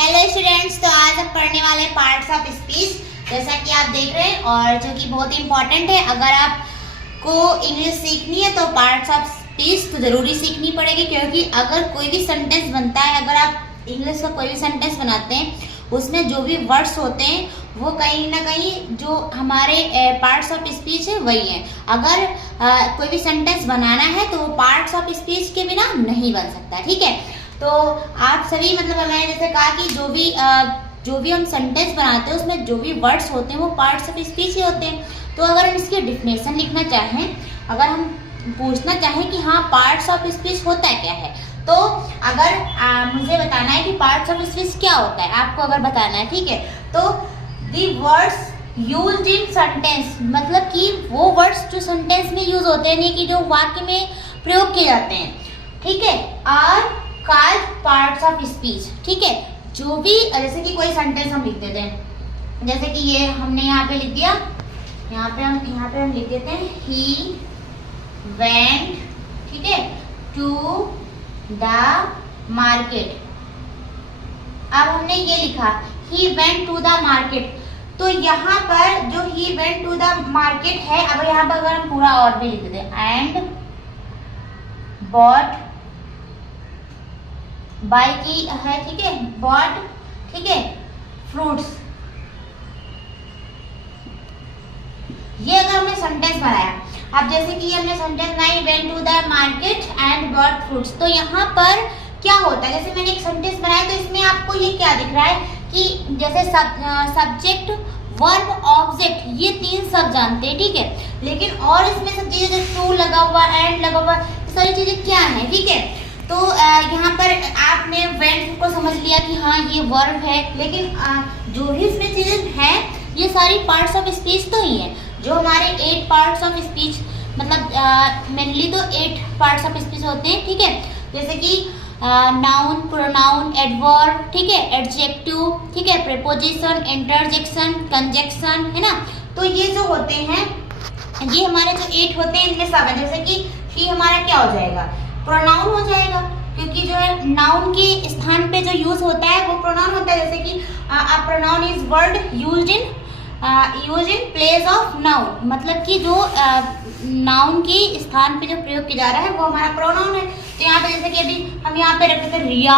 Hello students, तो आज हम पढ़ने वाले पार्ट्स ऑफ स्पीच, जैसा कि आप देख रहे हैं, और जो कि बहुत इंपॉर्टेंट है। अगर आपको इंग्लिश सीखनी है तो पार्ट्स ऑफ स्पीच तो ज़रूरी सीखनी पड़ेगी, क्योंकि अगर कोई भी सेंटेंस बनता है, अगर आप इंग्लिश का कोई भी सेंटेंस बनाते हैं, उसमें जो भी वर्ड्स होते हैं वो कहीं ना कहीं जो हमारे पार्ट्स ऑफ स्पीच है वही है। अगर कोई भी सेंटेंस बनाना है तो वो पार्ट्स ऑफ स्पीच के बिना नहीं बन सकता, ठीक है। तो आप सभी मैंने जैसे कहा कि जो भी हम सेंटेंस बनाते हैं उसमें जो भी वर्ड्स होते हैं वो पार्ट्स ऑफ स्पीच ही होते हैं। तो अगर हम इसकी डिफिनेशन लिखना चाहें, अगर हम पूछना चाहें कि हाँ पार्ट्स ऑफ स्पीच होता क्या है, तो अगर मुझे बताना है कि पार्ट्स ऑफ स्पीच क्या होता है, आपको अगर बताना है, ठीक है, तो the words used in sentence, मतलब कि वो वर्ड्स जो सेंटेंस में यूज होते हैं, यानी कि जो वाक्य में प्रयोग किए जाते हैं, ठीक है, are called parts of speech, ठीक है। जो भी जैसे कि कोई सेंटेंस हम लिख देते हैं, जैसे कि ये हमने यहाँ पे लिख दिया, यहाँ पे हम लिख देते हैं ही वेंट, ठीक है, टू द मार्केट। अब हमने ये लिखा he went to the market, तो यहाँ पर जो he went to the market है, अब यहाँ पर अगर हम पूरा और भी लिख देते हैं एंड बॉट बाय की है, ठीक है, बॉट, ठीक है, फ्रूट्स। ये अगर हमने सेंटेंस बनाया, अब जैसे कि हमने सेंटेंस बनाई went to the market and bought fruits, तो यहाँ पर क्या होता है, जैसे मैंने एक सेंटेंस बनाया तो इसमें आपको ये क्या दिख रहा है कि जैसे सब्जेक्ट वर्ब ऑब्जेक्ट ये तीन सब जानते हैं, ठीक है, लेकिन और इसमें सब चीजें जो टू लगा हुआ एंड लगा हुआ सारी चीजें क्या है, ठीक है। तो यहाँ पर आपने वेंट को समझ लिया कि हाँ ये वर्ब है, लेकिन जो भी इसमें चीजें हैं ये सारी पार्ट्स ऑफ स्पीच तो ही है। जो हमारे 8 पार्ट्स ऑफ स्पीच, मतलब मेनली तो 8 पार्ट्स ऑफ स्पीच होते हैं, ठीक है, जैसे कि नाउन, प्रोनाउन, एडवर्ब, ठीक है, एडजेक्टिव, ठीक है, प्रीपोजिशन, इंटरजेक्शन, कंजक्शन, है ना। तो ये जो होते हैं, ये हमारे जो 8 होते हैं इनमें सब है। जैसे कि ही हमारा क्या हो जाएगा, प्रोनाउन हो जाएगा, क्योंकि जो है नाउन के स्थान पे जो यूज होता है वो प्रोनाउन होता है। जैसे कि a pronoun is word used in place of noun, मतलब कि जो नाउन के स्थान पे जो प्रयोग किया जा रहा है वो हमारा प्रोनाउन है। तो यहाँ पे जैसे कि अभी हम यहाँ पे रख देते हैं रिया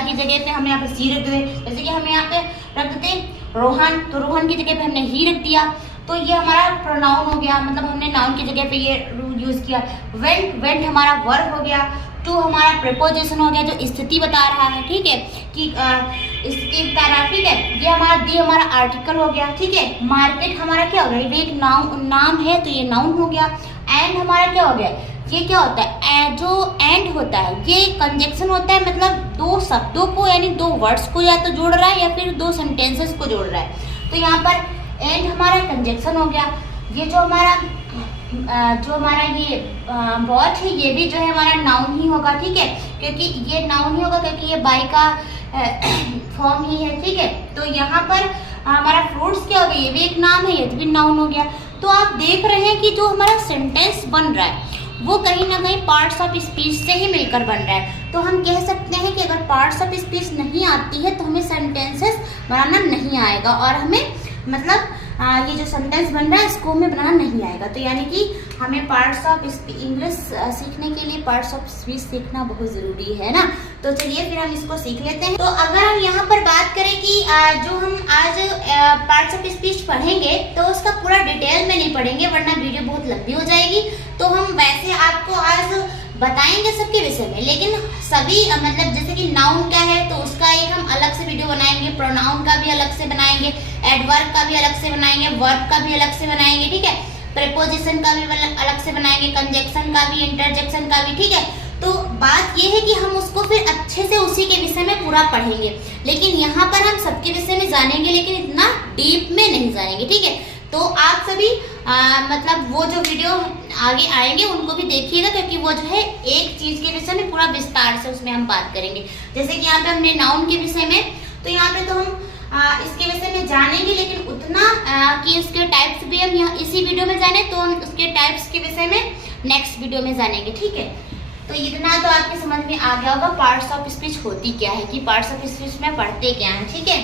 की जगह पे हम यहाँ पे सी रख देते, जैसे कि हम यहाँ पे रख देते रोहन, तो रोहन की जगह पे हमने ही रख दिया, तो ये हमारा प्रोनाउन हो गया, मतलब हमने नाउन की जगह पे ये यूज किया। वेंट हमारा वर्ब हो गया, टू हमारा प्रीपोजिशन हो गया जो स्थिति बता रहा है, ठीक है, कि स्थिति बता रहा है, ठीक है। ये हमारा दी हमारा आर्टिकल हो गया, ठीक है। मार्केट हमारा क्या हो गया, ये एक नाम है तो ये नाउन हो गया। एंड हमारा क्या हो गया, ये क्या होता है, जो एंड होता है ये कंजक्शन होता है, मतलब दो शब्दों को यानी दो वर्ड्स को या तो जोड़ रहा है या फिर दो सेंटेंसेस को जोड़ रहा है। तो यहाँ पर एंड हमारा कंजक्शन हो गया। ये जो हमारा ये बॉट है ये भी जो है हमारा नाउन ही होगा, ठीक है, क्योंकि ये नाउन ही होगा क्योंकि ये बाय का फॉर्म ही है, ठीक है। तो यहाँ पर हमारा फ्रूट्स क्या हो गया, ये भी एक नाम है, ये भी नाउन हो गया। तो आप देख रहे हैं कि जो हमारा सेंटेंस बन रहा है वो कहीं ना कहीं पार्ट्स ऑफ स्पीच से ही मिलकर बन रहा है। तो हम कह सकते हैं कि अगर पार्ट्स ऑफ स्पीच नहीं आती है तो हमें सेंटेंसेस बनाना नहीं आएगा, और हमें मतलब ये जो सेंटेंस बन रहा है इसको हमें बनाना नहीं आएगा। तो यानी कि हमें पार्ट्स ऑफ इंग्लिश सीखने के लिए पार्ट्स ऑफ स्पीच सीखना बहुत ज़रूरी है ना। तो चलिए फिर हम इसको सीख लेते हैं। तो अगर हम यहाँ पर बात करें कि जो हम आज पार्ट्स ऑफ स्पीच पढ़ेंगे तो उसका पूरा डिटेल में नहीं पढ़ेंगे, वरना वीडियो बहुत लंबी हो जाएगी। तो हम वैसे आपको आज बताएंगे सबके विषय में, लेकिन सभी मतलब जैसे कि नाउन क्या है तो उसका एक हम अलग से वीडियो बनाएंगे, प्रोनाउन का भी अलग से बनाएंगे, एडवर्ब का भी अलग से बनाएंगे, वर्ब का भी अलग से बनाएंगे, ठीक है, प्रीपोजिशन का भी अलग से बनाएंगे, कंजक्शन का भी, इंटरजेक्शन का भी, ठीक है। तो बात ये है कि हम उसको फिर अच्छे से उसी के विषय में पूरा पढ़ेंगे, लेकिन यहाँ पर हम सबके विषय में जानेंगे लेकिन इतना डीप में नहीं जानेंगे, ठीक है। तो आप सभी मतलब वो जो वीडियो आगे आएंगे उनको भी देखिएगा, क्योंकि वो जो है एक चीज के विषय में पूरा विस्तार से उसमें हम बात करेंगे। जैसे कि यहाँ पे हमने नाउन के विषय में, तो यहाँ पे तो हम इसके विषय में जानेंगे, लेकिन उतना कि उसके टाइप्स भी हम यहाँ इसी वीडियो में जाने, तो हम उसके टाइप्स के विषय में नेक्स्ट वीडियो में जानेंगे, ठीक है। तो इतना तो आपके समझ में आ गया होगा पार्ट्स ऑफ स्पीच होती क्या है, कि पार्ट्स ऑफ स्पीच में पढ़ते क्या हैं, ठीक है।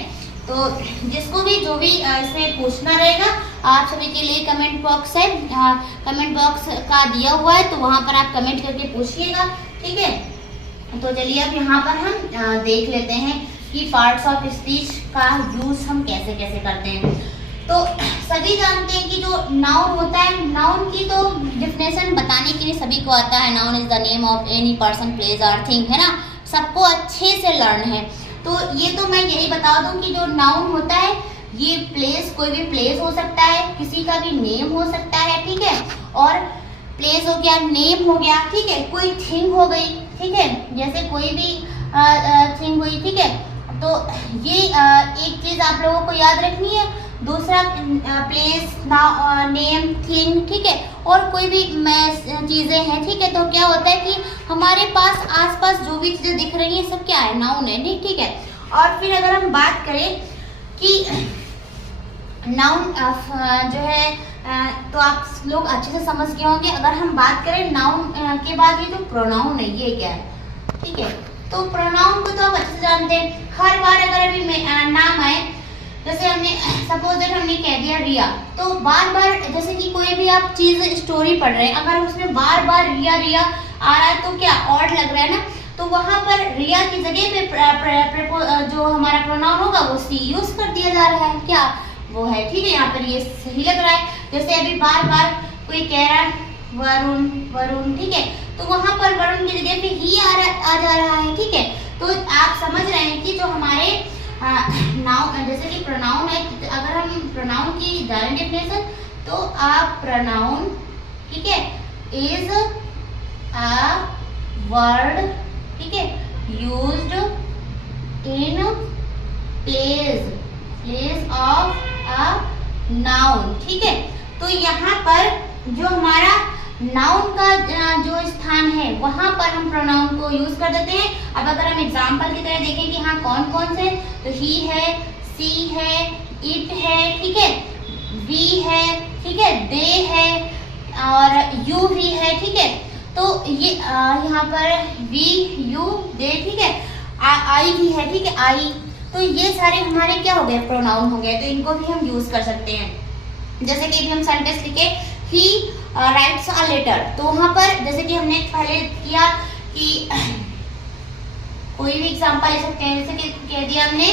तो जिसको भी जो भी इसमें पूछना रहेगा, आप सभी के लिए कमेंट बॉक्स है, कमेंट बॉक्स का दिया हुआ है, तो वहाँ पर आप कमेंट करके पूछिएगा, ठीक है। तो चलिए अब यहाँ पर हम देख लेते हैं कि पार्ट्स ऑफ स्पीच का यूज हम कैसे कैसे करते हैं। तो सभी जानते हैं कि जो नाउन होता है, नाउन की तो डिफिनेशन बताने के लिए सभी को आता है, noun is the name of any person, place और थिंग, है ना, सबको अच्छे से लर्न है। तो ये तो मैं यही बता दूं कि जो नाउन होता है ये प्लेस, कोई भी प्लेस हो सकता है, किसी का भी नेम हो सकता है, ठीक है। और प्लेस हो गया, नेम हो गया, ठीक है, कोई थिंग हो गई, ठीक है, जैसे कोई भी थिंग हुई, ठीक है। तो ये एक चीज आप लोगों को याद रखनी है। दूसरा प्लेस, नेम, थिंग, ठीक है, और कोई भी चीजें हैं, ठीक है। तो क्या होता है कि हमारे पास आसपास जो भी चीजें दिख रही हैं सब क्या है, नाउन है, नहीं, ठीक है। और फिर अगर हम बात करें कि नाउन जो है तो आप लोग अच्छे से समझ गए होंगे। अगर हम बात करें नाउन के बाद ये जो प्रोनाउन है ये क्या है, ठीक है। तो प्रोनाउन को तो आप अच्छे से जानते हैं। हर बार अगर अभी नाम आए, जैसे हमने सपोज दैट हमने कह दिया रिया, तो बार बार जैसे कि कोई भी आप चीज स्टोरी पढ़ रहे हैं, अगर उसमें बार बार रिया रिया आ रहा है तो क्या ऑड लग रहा है ना। तो वहां पर रिया की जगह पे जो हमारा प्रोनाउन होगा वो सी यूज कर दिया जा रहा है, क्या वो है, ठीक है। यहाँ पर ये सही लग रहा है। जैसे अभी बार बार कोई कह रहा है वरुण वरुण, ठीक है, तो वहां पर वरुण की जगह पे ही आ जा रहा है, ठीक है। तो आप समझ रहे हैं कि जो हमारे नाउन जैसे कि प्रोनाउन है, अगर हम प्रोनाउन की जाने डेफिनेशन, तो आप प्रोनाउन, ठीक है, इज अ वर्ड, ठीक है, used in place of a noun, ठीक है। तो यहाँ पर जो हमारा नाउन का जो स्थान है वहां पर हम प्रोनाउन को यूज कर देते हैं। अब अगर हम एग्जांपल की तरह देखें कि हाँ कौन कौन से, तो ही है, सी है, इट है, ठीक है, वी है, ठीक है, दे है और यू भी है, ठीक है। तो ये यहाँ पर वी, यू, दे, ठीक है, आई भी है, ठीक है, आई। तो ये सारे हमारे क्या हो गए, प्रोनाउन हो गए। तो इनको भी हम यूज कर सकते हैं। जैसे कि हम सेंटेंस लिखे ही राइट्स अ लेटर, तो वहां पर जैसे कि हमने पहले किया कि कोई भी एग्जांपल ले सकते हैं। जैसे कि कह दिया हमने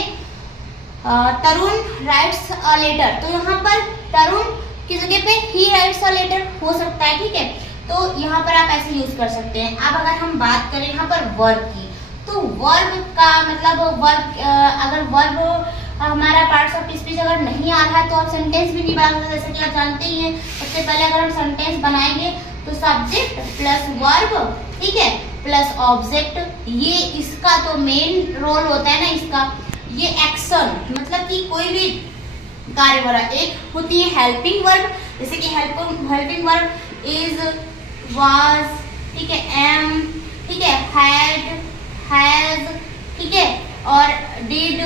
तरुण राइट्स अ लेटर, तो यहाँ पर तरुण की जगह पे ही राइट्स अ लेटर हो सकता है, ठीक है। तो यहाँ पर आप ऐसे यूज कर सकते हैं। अब अगर हम बात करें यहाँ पर वर्ब की, तो वर्ब का मतलब वर्ब, अगर वर्ब हमारा पार्ट्स ऑफ स्पीच अगर नहीं आ रहा है तो आप सेंटेंस भी नहीं बना सकते। जैसे कि आप जानते ही हैं, सबसे पहले अगर हम सेंटेंस बनाएंगे तो सब्जेक्ट प्लस वर्ब, ठीक है, प्लस ऑब्जेक्ट, ये इसका तो मेन रोल होता है ना इसका। ये एक्शन मतलब कि कोई भी कार्य हो रहा है। एक होती है हेल्पिंग वर्ब, जैसे कि हेल्पिंग वर्ब इज, वाज, ठीक है, एम, ठीक है, हैड, हैज, ठीक है, और डिड,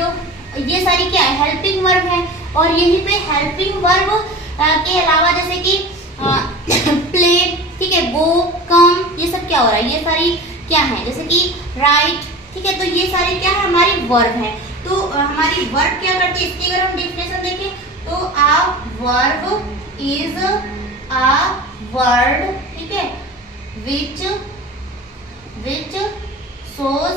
ये सारी क्या है, हेल्पिंग वर्ब है। और यहीं पे हेल्पिंग वर्ब के अलावा जैसे कि प्ले, ठीक है, गो, कम, ये सब क्या हो रहा है, ये सारी क्या है, जैसे कि राइट, ठीक है। तो ये सारी क्या है, हमारी वर्ब है। तो हमारी वर्ब क्या करती है, इसकी अगर हम डिफिनेशन देखें तो आ वर्ब इज अ वर्ड, ठीक है, विच शोज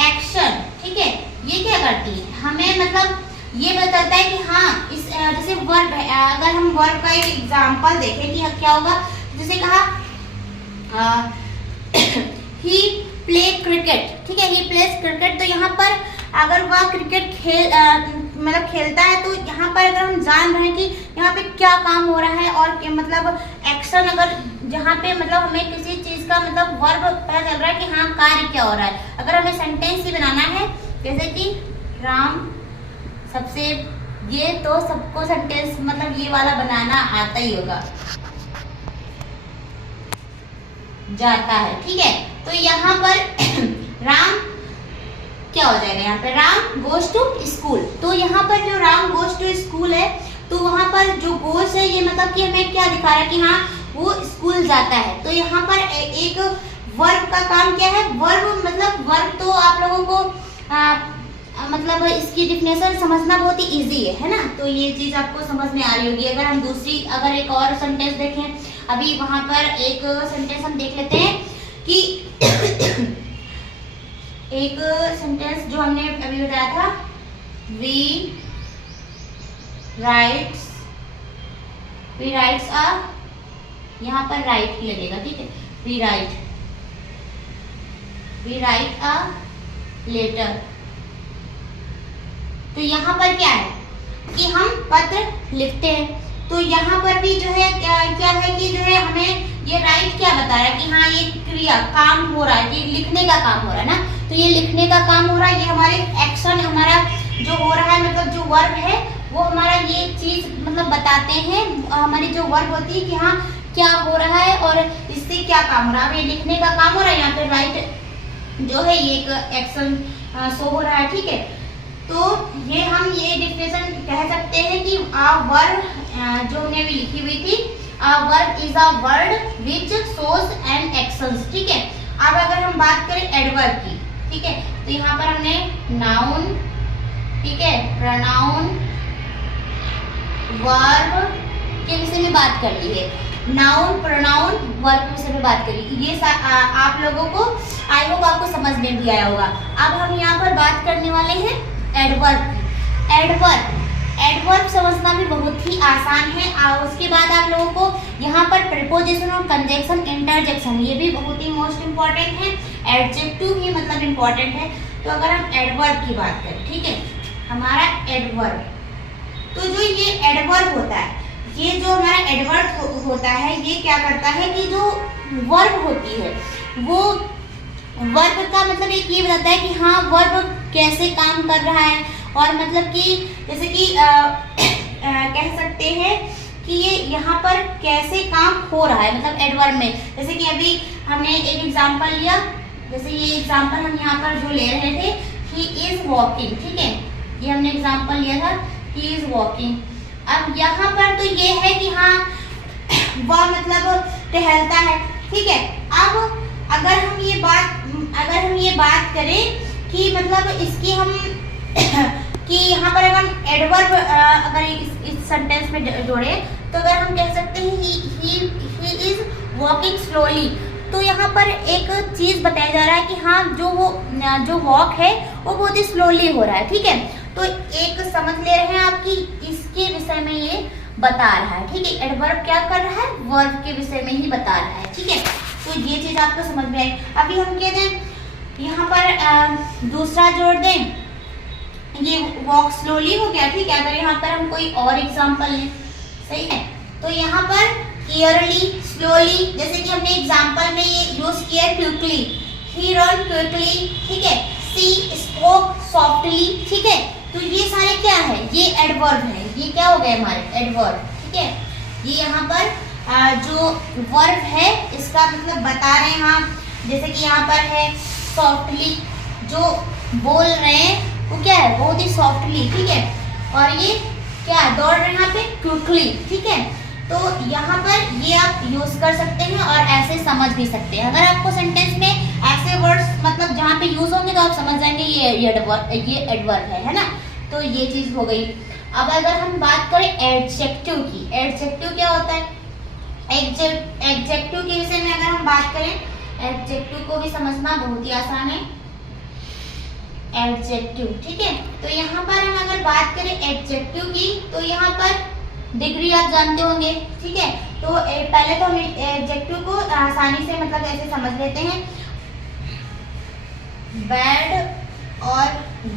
एक्शन, ठीक है। ये क्या करती है, हमें मतलब ये बताता है कि हाँ इस जैसे वर्ब है, अगर हम वर्ब का एक एग्जांपल देखें कि क्या होगा, जैसे कहा ही प्ले क्रिकेट, ठीक है, ही प्लेज क्रिकेट। तो यहाँ पर अगर वह क्रिकेट मतलब खेलता है, तो यहाँ पर अगर हम जान रहे हैं कि यहाँ पे क्या काम हो रहा है और मतलब एक्शन, अगर जहाँ पे मतलब हमें किसी चीज का मतलब वर्ब पता चल रहा है कि हाँ कार्य क्या हो रहा है। अगर हमें सेंटेंस ही बनाना है, जैसे कि राम सबसे, ये तो सबको सेंटेंस मतलब ये वाला बनाना आता ही होगा, जाता है, ठीक है। तो यहाँ पर राम क्या हो जाएगा, यहाँ पे राम गोज टू स्कूल। तो यहाँ पर जो राम गोज टू स्कूल है, तो वहां पर जो गोज है ये मतलब कि हमें क्या दिखा रहा है कि हाँ वो स्कूल जाता है। तो यहाँ पर एक वर्ब का काम क्या है, वर्ब मतलब वर्ब तो आप लोगों को मतलब इसकी डिफिनेशन समझना बहुत ही इजी है ना, तो ये चीज आपको समझ में आ रही होगी। अगर हम अगर एक और सेंटेंस देखें, अभी वहां पर एक सेंटेंस हम देख लेते हैं कि एक सेंटेंस जो हमने अभी बताया था, वी राइट्स अ, यहाँ पर राइट लगेगा, ठीक है, वी राइट अ लेटर। तो यहाँ पर क्या है कि हम पत्र लिखते हैं, तो यहाँ पर भी जो है क्या है कि जो है हमें ये राइट क्या बता रहा है कि हाँ ये क्रिया काम हो रहा है, कि लिखने का काम हो रहा है ना, तो ये लिखने का काम हो रहा है, ये हमारे एक्शन हमारा जो हो रहा है, मतलब जो वर्ब है वो हमारा ये चीज मतलब बताते हैं, हमारी जो वर्ब होती है कि हाँ क्या हो रहा है और इससे क्या काम हो रहा है, ये लिखने का काम हो रहा है, यहाँ पे राइट जो है ये एक एक्शन शो हो रहा है, ठीक है। तो ये हम ये डिफिनेशन कह सकते हैं कि a verb जो हमने अभी लिखी हुई थी, a verb is a word which shows an actions, ठीक है। अब अगर हम बात करें एडवर्ब की, ठीक है, तो यहाँ पर हमने नाउन, ठीक है, प्रोनाउन, वर्ब के विषय में बात कर ली है, नाउन प्रोनाउन वर्ब के विषय में बात करी, ये आप लोगों को आई होप आपको समझ में भी आया होगा। अब हम यहाँ पर बात करने वाले हैं एडवर्ब। एडवर्ब समझना भी बहुत ही आसान है, और उसके बाद आप लोगों को यहाँ पर प्रीपोजिशन और कंजंक्शन, इंटरजेक्शन ये भी बहुत ही मोस्ट इम्पोर्टेंट है, एडजेक्टिव भी मतलब इम्पोर्टेंट है। तो अगर हम एडवर्ब की बात करें, ठीक है, हमारा एडवर्ब, तो जो ये एडवर्ब होता है, ये जो हमारा एडवर्ब होता है, ये क्या करता है कि जो वर्ब होती है वो वर्ब का मतलब एक ये बताता है कि हाँ वर्ब कैसे काम कर रहा है, और मतलब कि जैसे कि कह सकते हैं कि ये यहाँ पर कैसे काम हो रहा है, मतलब एडवर्ब में। जैसे कि अभी हमने एक एग्जांपल लिया, जैसे ये एग्जांपल हम यहाँ पर जो ले रहे थे, ही इज वॉकिंग, ठीक है, ये हमने एग्जांपल लिया था, ही इज वॉकिंग। अब यहाँ पर तो ये है कि हाँ वह मतलब टहलता है, ठीक है। अब अगर हम ये बात करें कि मतलब इसकी हम कि यहाँ पर अगर हम एडवर्ब अगर इस सेंटेंस में जोड़े, तो अगर हम कह सकते हैं ही इज वॉकिंग स्लोली, तो यहाँ पर एक चीज बताया जा रहा है कि हाँ जो वॉक है वो बहुत ही स्लोली हो रहा है, ठीक है। तो एक समझ ले रहे हैं आप कि इसके विषय में ये बता रहा है, ठीक है। एडवर्ब क्या कर रहा है, वर्ब के विषय में ही बता रहा है, ठीक है। तो ये चीज आपको समझ में आई। अभी हम कह दें यहाँ पर दूसरा जोड़ दें, ये वॉक स्लोली हो गया, ठीक है। अगर यहाँ पर हम कोई और एग्जांपल लें, सही है, तो यहाँ पर ईयरली, स्लोली, जैसे कि हमने एग्जांपल में ये यूज किया क्विकली, ही रन क्विकली, ठीक है, सी स्पोक सॉफ्टली, ठीक है। तो ये सारे क्या है, ये एडवर्ब है, ये क्या हो गए हमारे एडवर्ब, ठीक है। ये यहाँ पर जो वर्ब है इसका मतलब बता रहे हैं हम, जैसे कि यहाँ पर है सॉफ्टली, जो बोल रहे हैं वो क्या है, बहुत ही सॉफ्टली, ठीक है। और ये क्या दौड़ रहे हैं यहाँ पे, क्विकली, ठीक है। तो यहाँ पर ये आप यूज कर सकते हैं और ऐसे समझ भी सकते हैं। अगर आपको सेंटेंस में ऐसे वर्ड्स मतलब जहाँ पे यूज होंगे तो आप समझ जाएंगे ये एडवर्ब है ना। तो ये चीज हो गई। अब अगर हम बात करें एडजेक्टिव की, एडजेक्टिव क्या होता है, एडजेक्टिव के विषय में अगर हम बात करें, एडजेक्टिव को भी समझना बहुत ही आसान है, एडजेक्टिव, ठीक है। तो यहाँ पर हम अगर बात करें एडजेक्टिव की, तो यहाँ पर डिग्री आप जानते होंगे, ठीक है। तो पहले तो हम एडजेक्टिव को आसानी से मतलब ऐसे समझ लेते हैं, बैड और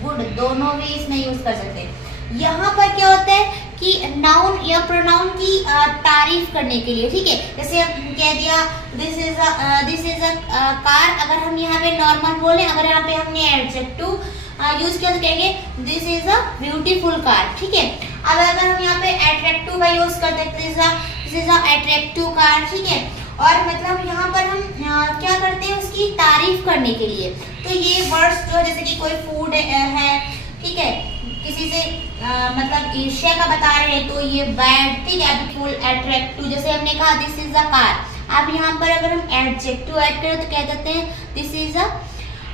गुड दोनों भी इसमें यूज कर सकते हैं। यहाँ पर क्या होता है कि नाउन या प्रोनाउन की तारीफ करने के लिए, ठीक है। जैसे हम कह दिया दिस इज अ कार, अगर हम यहाँ पे नॉर्मल बोले, अगर यहाँ पे हमने एडजेक्टिव यूज किया तो कहेंगे this is a beautiful car, ठीक है। अब अगर हम यहाँ पे एट्रैक्टिव का यूज करते हैं, this is a attractive car, ठीक है। और मतलब यहाँ पर हम क्या करते हैं उसकी तारीफ करने के लिए। तो ये वर्ड्स जो जैसे कि कोई फूड है, ठीक है, किसी से मतलब ईर्ष्या का बता रहे हैं तो ये बैड, ठीक है, ब्यूटीफुल, एट्रैक्टिव। जैसे हमने कहा दिस इज अ कार, अब यहाँ पर अगर हम एडजेक्टिव ऐड करें तो क्या कहते हैं, this is a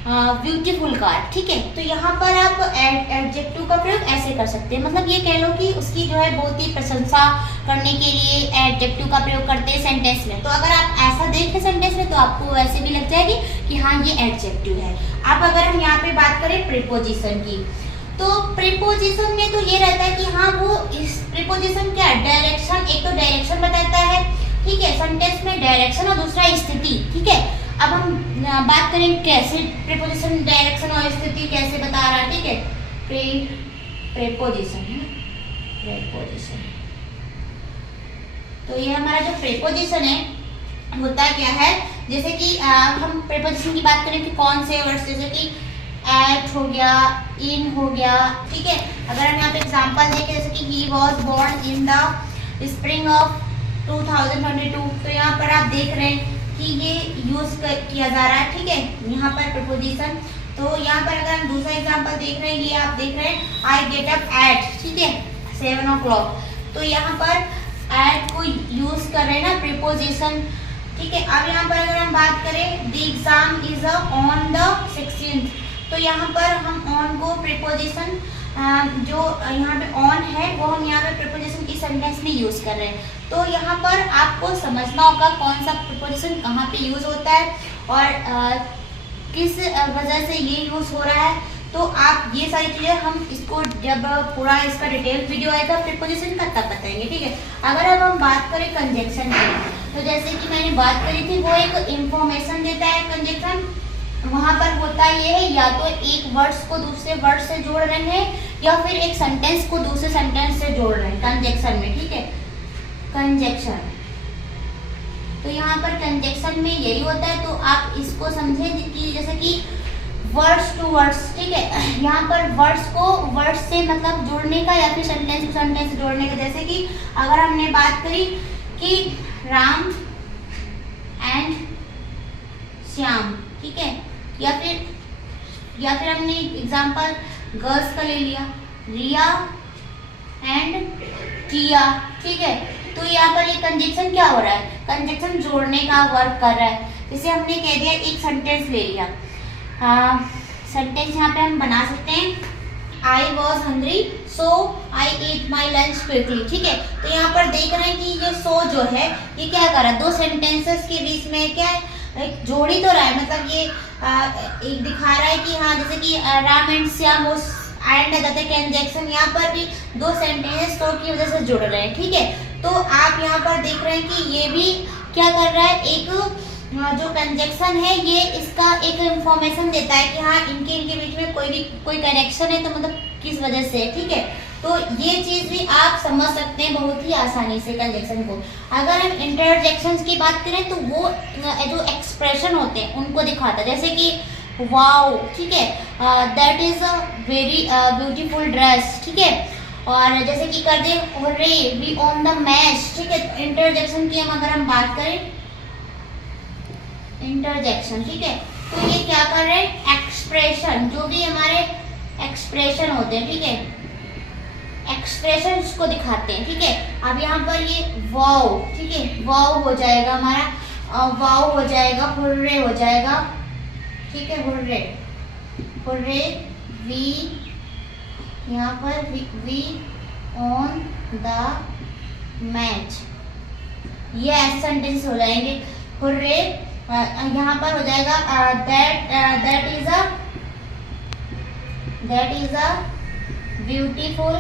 beautiful car, ठीक है। तो यहाँ पर आप एडजेक्टिव का प्रयोग ऐसे कर सकते हैं, मतलब ये कह लो कि उसकी जो है बहुत ही प्रशंसा करने के लिए एडजेक्टिव का प्रयोग करते हैं सेंटेंस में। तो अगर आप ऐसा देखें सेंटेंस में तो आपको वैसे भी लग जाएगी कि हाँ ये एडजेक्टिव है। अब अगर हम यहाँ पे बात करें प्रीपोजिशन की, तो प्रीपोजिशन में तो ये रहता है कि हाँ वो इस प्रीपोजिशन क्या डायरेक्शन, एक तो डायरेक्शन बताता है, ठीक है, सेंटेंस में डायरेक्शन और दूसरा स्थिति, ठीक है। अब हम बात करें कैसे प्रीपोजिशन डायरेक्शन और स्थिति कैसे बता रहा है, ठीक है। प्रीपोजिशन है, प्रीपोजिशन, तो ये हमारा जो प्रीपोजिशन है होता क्या है, जैसे कि हम प्रीपोजिशन की बात करें कि कौन से वर्ड्स, जैसे कि एट हो गया, इन हो गया, ठीक है। अगर हम यहाँ पे एग्जांपल देखें जैसे कि he was born in the spring of 2022, तो यहाँ पर आप देख रहे हैं कि ये यूज किया जा रहा है, ठीक है, यहाँ पर प्रीपोजिशन। तो यहाँ पर अगर हम दूसरा एग्जांपल देख रहे हैं, ये आप देख रहे हैं आई गेट अप एट, ठीक है, 7 o'clock, तो यहाँ पर एट को यूज कर रहे हैं ना प्रीपोजिशन, ठीक है। अब यहाँ पर अगर हम बात करें the exam is on the 16th, तो यहाँ पर हम ऑन को प्रीपोजिशन जो यहाँ पे ऑन है वो हम यहाँ पे प्रीपोजिशन की सेंटेंस में यूज कर रहे हैं। तो यहाँ पर आपको समझना होगा कौन सा प्रीपोजिशन कहाँ पे यूज होता है और किस वजह से ये यूज हो रहा है। तो आप ये सारी चीजें हम इसको जब पूरा इसका डिटेल वीडियो आएगा प्रीपोजिशन का तब बताएंगे, ठीक है। अगर अब हम बात करें कंजंक्शन की, तो जैसे कि मैंने बात करी थी वो एक इंफॉर्मेशन देता है कंजंक्शन। वहां पर होता ये है या तो एक वर्ड्स को दूसरे वर्ड से जोड़ रहे हैं या फिर एक सेंटेंस को दूसरे सेंटेंस से जोड़ रहे हैं कंजंक्शन में, ठीक है, कंजंक्शन। तो यहाँ पर कंजंक्शन में यही होता है, तो आप इसको समझे कि जैसे कि वर्ड्स टू वर्ड्स, ठीक है, यहाँ पर वर्ड्स को वर्ड्स से मतलब जोड़ने का या फिर सेंटेंस को सेंटेंस से जोड़ने का। जैसे कि अगर हमने बात करी कि राम एंड श्याम, ठीक है, या फिर हमने एग्जांपल गर्ल्स का ले लिया, रिया एंड किया, ठीक है। तो यहाँ पर ये कंजंक्शन क्या हो रहा है, कंजंक्शन जोड़ने का वर्क कर रहा है। जैसे हमने कह दिया एक सेंटेंस ले लिया, सेंटेंस यहाँ पे हम बना सकते हैं I was hungry so I eat my lunch quickly, ठीक है। तो यहाँ पर देख रहे हैं कि ये सो जो है ये क्या कर रहा है, दो सेंटेंसेस के बीच में क्या है, एक जोड़ी तो रहा है, मतलब ये एक दिखा रहा है कि हाँ जैसे कि राम एंड श्याम एंड जाते कंजंक्शन, यहाँ पर भी दो सेंटेंसेस तो की वजह से जुड़ रहे हैं, ठीक है। तो आप यहाँ पर देख रहे हैं कि ये भी क्या कर रहा है, एक जो कंजंक्शन है ये इसका एक इंफॉर्मेशन देता है कि हाँ इनके बीच में कोई कनेक्शन है, तो मतलब किस वजह से, ठीक है। तो ये चीज भी आप समझ सकते हैं बहुत ही आसानी से कंजंक्शन को। अगर हम इंटरजेक्शंस की बात करें तो वो जो एक्सप्रेशन होते हैं उनको दिखाता है, जैसे कि वाओ, ठीक है, that is a very beautiful dress, ठीक है। और जैसे कि कर दे hurray we won the match, ठीक है। इंटरजेक्शन की अगर हम बात करें इंटरजेक्शन, ठीक है, तो ये क्या कर रहे हैं, एक्सप्रेशन, जो भी हमारे एक्सप्रेशन होते हैं, ठीक है, एक्सप्रेशन को दिखाते हैं, ठीक है। अब यहाँ पर ये वाओ, ठीक है, वाओ हो जाएगा हमारा, वाओ हो जाएगा, हुर्रे हो जाएगा, ठीक है, हुर्रे, हुर्रे वी, यहाँ पर वी ऑन द मैच, ये ऐसे सेंटेंस हो जाएंगे। हुर्रे यहाँ पर हो जाएगा that is a beautiful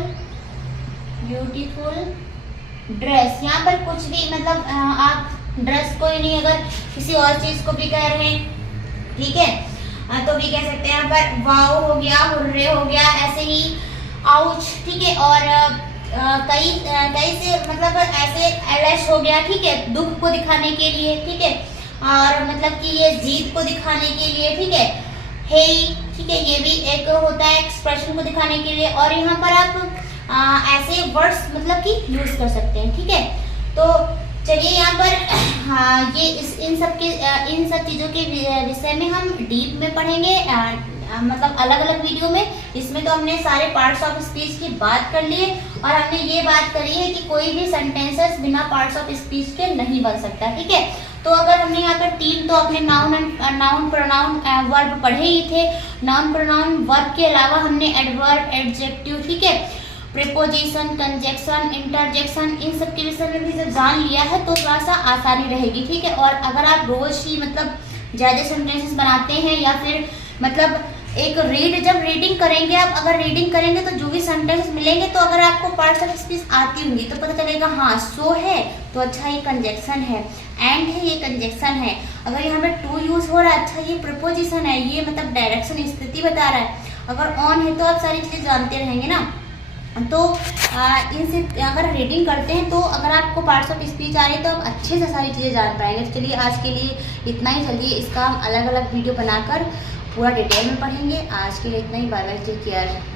dress. यहाँ पर कुछ भी मतलब आप ड्रेस को ही नहीं, अगर किसी और चीज को भी कह रहे हैं, ठीक है, तो भी कह सकते हैं। यहाँ पर वाओ हो गया, हुर्रे हो गया, ऐसे ही आउच, ठीक है, और कई से मतलब ऐसे एलएश हो गया, ठीक है, दुख को दिखाने के लिए, ठीक है, और मतलब कि ये जीत को दिखाने के लिए, ठीक है, हे, ठीक है, ये भी एक होता है एक्सप्रेशन को दिखाने के लिए। और यहाँ पर आप ऐसे वर्ड्स मतलब कि यूज कर सकते हैं, ठीक है। तो चलिए यहाँ पर ये इन सब चीज़ों के विषय में हम डीप में पढ़ेंगे, मतलब अलग अलग वीडियो में। इसमें तो हमने सारे पार्ट्स ऑफ स्पीच की बात कर लिए और हमने ये बात करी है कि कोई भी सेंटेंसेस बिना पार्ट्स ऑफ स्पीच के नहीं बन सकता, ठीक है। तो अगर हमने यहाँ पर 3 तो अपने नाउन प्रोनाउन वर्ब पढ़े ही थे। नाउन प्रोनाउन वर्ब के अलावा हमने एडवर्ब, एडजेक्टिव, ठीक है, प्रीपोजिशन, कंजक्शन, इंटरजेक्शन, इन सब के विषय में भी जब जान लिया है तो थोड़ा सा आसानी रहेगी, ठीक है। और अगर आप रोज ही मतलब ज़्यादा सेंटेंसेस बनाते हैं या फिर मतलब एक जब रीडिंग करेंगे आप, अगर रीडिंग करेंगे तो जो भी सेंटेंस मिलेंगे तो अगर आपको पार्ट्स ऑफ स्पीच आती होंगी तो पता चलेगा हाँ सो है तो अच्छा ये कंजक्शन है, एंड है ये कंजक्शन है, अगर यहाँ पे टू यूज हो रहा है अच्छा ये प्रपोजिशन है, ये मतलब डायरेक्शन स्थिति बता रहा है, अगर ऑन है तो आप सारी चीज़ें जानते रहेंगे ना। तो इनसे अगर रीडिंग करते हैं तो अगर आपको पार्ट्स ऑफ स्पीच आ रही है तो आप अच्छे से सारी चीज़ें जान पाएंगे। चलिए आज के लिए इतना ही, चलिए इसका हम अलग अलग वीडियो बनाकर पूरा डिटेल में पढ़ेंगे। आज के लिए इतना ही, बाय बाय, टेक केयर।